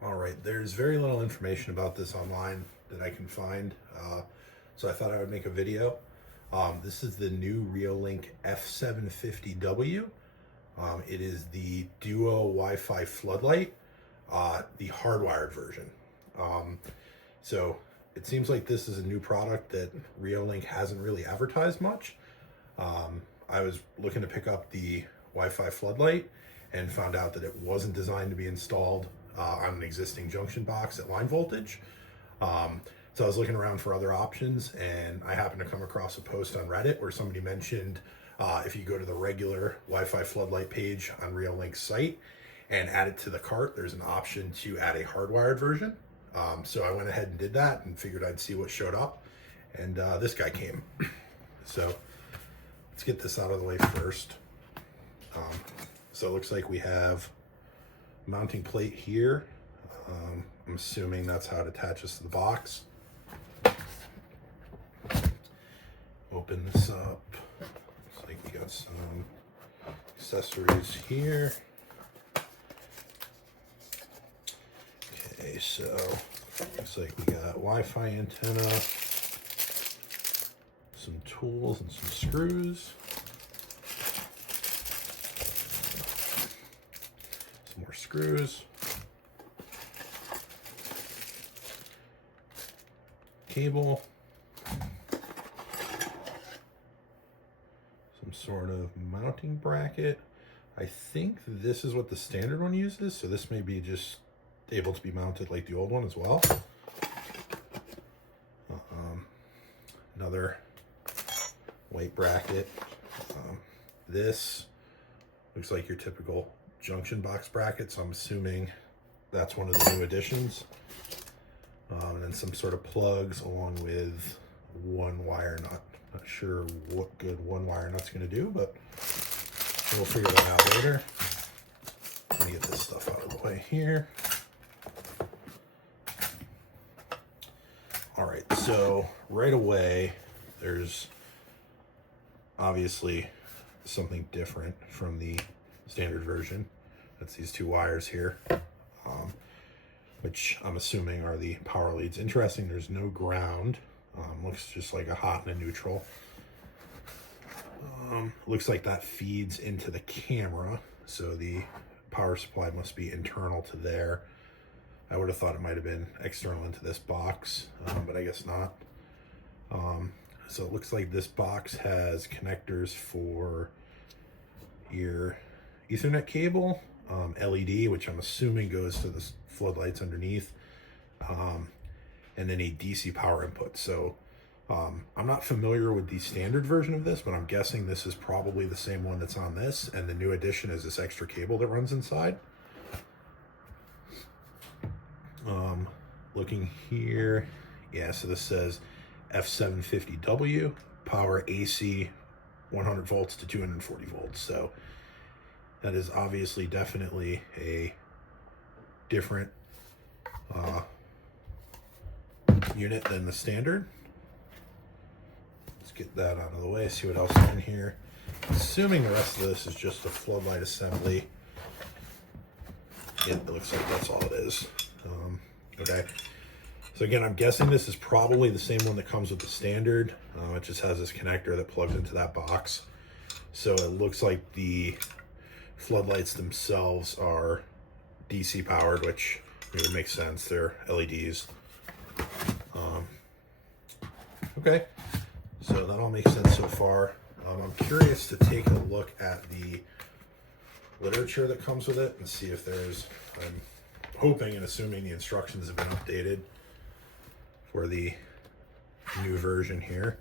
All right, there's very little information about this online that I can find, so I thought I would make a video. This is the new Reolink F750W. It is the Duo Wi-Fi Floodlight, the hardwired version. So it seems like this is a new product that Reolink hasn't really advertised much. I was looking to pick up the Wi-Fi Floodlight and found out that it wasn't designed to be installed on an existing junction box at line voltage. So I was looking around for other options, and I happened to come across a post on Reddit where somebody mentioned if you go to the regular Wi-Fi Floodlight page on Reolink's site and add it to the cart, there's an option to add a hardwired version. So I went ahead and did that and figured I'd see what showed up, and this guy came. So let's get this out of the way first. So it looks like we have a mounting plate here. I'm assuming that's how it attaches to the box. Open this up. Looks like we got some accessories here. Okay, so looks like we got Wi-Fi antenna, some tools and some screws. Some more screws. Cable. Some sort of mounting bracket. I think this is what the standard one uses, so this may be just able to be mounted like the old one as well. Another white bracket. This looks like your typical junction box bracket, so I'm assuming that's one of the new additions. And then some sort of plugs along with one wire nut. Not sure what good one wire nut's going to do, but we'll figure that out later. Let me get this stuff out of the way here. All right, so right away, there's obviously something different from the standard version. That's these two wires here, which I'm assuming are the power leads. Interesting, there's no ground. Looks just like a hot and a neutral. Looks like that feeds into the camera, so the power supply must be internal to there. I would have thought it might have been external into this box, but I guess not. So it looks like this box has connectors for your Ethernet cable, LED, which I'm assuming goes to the floodlights underneath, and then a DC power input. So I'm not familiar with the standard version of this, but I'm guessing this is probably the same one that's on this, and the new addition is this extra cable that runs inside. Looking here, yeah, so this says F750W, power AC 100 volts to 240 volts. So that is obviously definitely a different unit than the standard. Let's get that out of the way, see what else is in here. Assuming the rest of this is just a floodlight assembly. Yeah, it looks like that's all it is. Okay, so again, I'm guessing this is probably the same one that comes with the standard. It just has this connector that plugs into that box. So it looks like the floodlights themselves are DC powered, which would make sense. They're LEDs. Okay, so that all makes sense so far. I'm curious to take a look at the literature that comes with it and see if there's, I'm hoping and assuming the instructions have been updated for the new version here.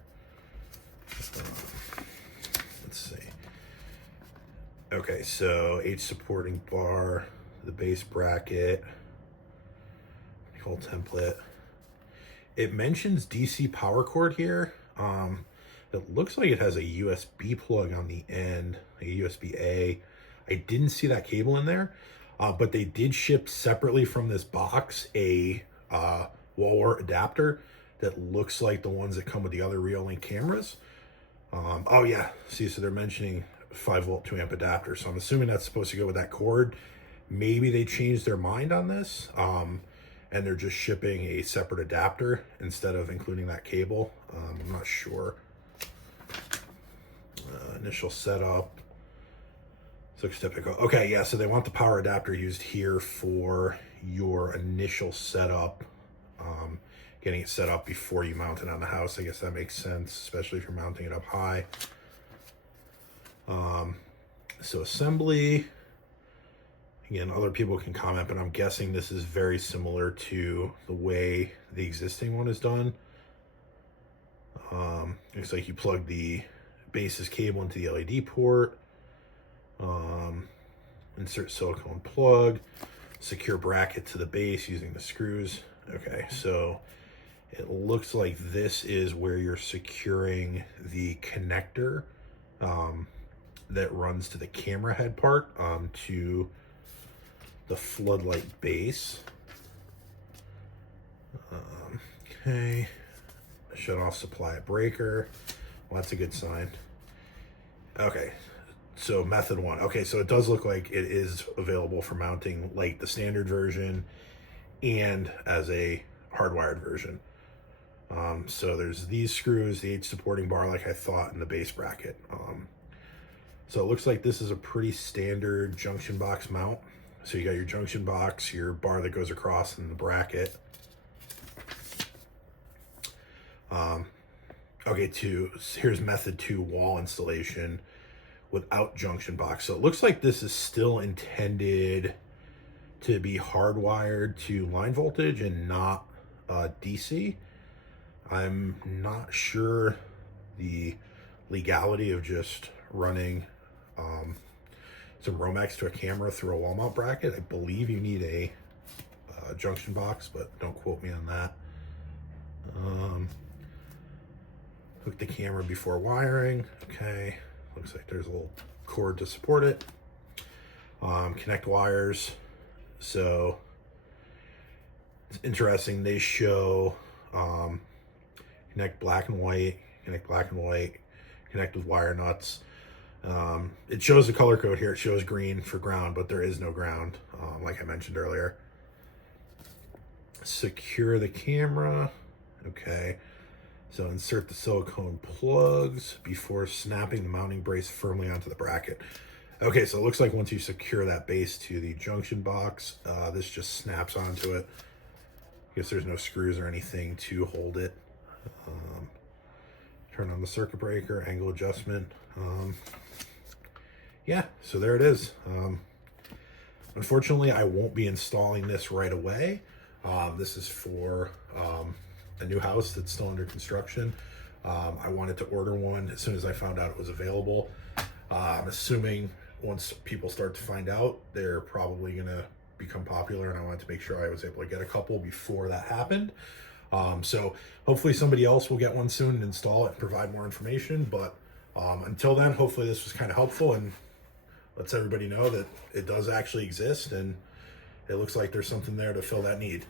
Let's see. Okay, so H supporting bar, the base bracket, whole template. It mentions DC power cord here. It looks like it has a USB plug on the end, a USB-A. I didn't see that cable in there, but they did ship separately from this box a wall wart adapter that looks like the ones that come with the other Reolink cameras. Oh yeah, see, so they're mentioning 5 volt 2 amp adapter, so I'm assuming that's supposed to go with that cord. Maybe they changed their mind on this, and they're just shipping a separate adapter instead of including that cable. I'm not sure. Initial setup. Looks typical. Okay, yeah, so they want the power adapter used here for your initial setup, getting it set up before you mount it on the house. I guess that makes sense, especially if you're mounting it up high. So assembly, again, other people can comment, but I'm guessing this is very similar to the way the existing one is done. Looks like you plug the base's cable into the LED port, insert silicone plug, secure bracket to the base using the screws. Okay, so it looks like this is where you're securing the connector that runs to the camera head part to the floodlight base. Okay, shut off supply breaker. Well, that's a good sign. Okay, so method one. Okay, so it does look like it is available for mounting like the standard version and as a hardwired version. So there's these screws, the H supporting bar like I thought, in the base bracket. So it looks like this is a pretty standard junction box mount. So you got your junction box, your bar that goes across, and the bracket. Okay, here's method 2, wall installation without junction box. So it looks like this is still intended to be hardwired to line voltage and not DC. I'm not sure the legality of just running some Romex to a camera through a wall mount bracket. I believe you need a junction box, but don't quote me on that. Hook the camera before wiring. Okay, looks like there's a little cord to support it. Connect wires. So it's interesting, they show connect black and white, connect with wire nuts. It shows the color code here. It shows green for ground, but there is no ground, like I mentioned earlier. Secure the camera. Okay, so insert the silicone plugs before snapping the mounting brace firmly onto the bracket. Okay, so it looks like once you secure that base to the junction box, this just snaps onto it. I guess there's no screws or anything to hold it. Turn on the circuit breaker, angle adjustment. Yeah, so there it is. Unfortunately, I won't be installing this right away. This is for a new house that's still under construction. I wanted to order one as soon as I found out it was available. I'm assuming once people start to find out, they're probably gonna become popular, and I wanted to make sure I was able to get a couple before that happened. So hopefully somebody else will get one soon and install it and provide more information. But until then, hopefully this was kind of helpful and lets everybody know that it does actually exist, and it looks like there's something there to fill that need.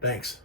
Thanks.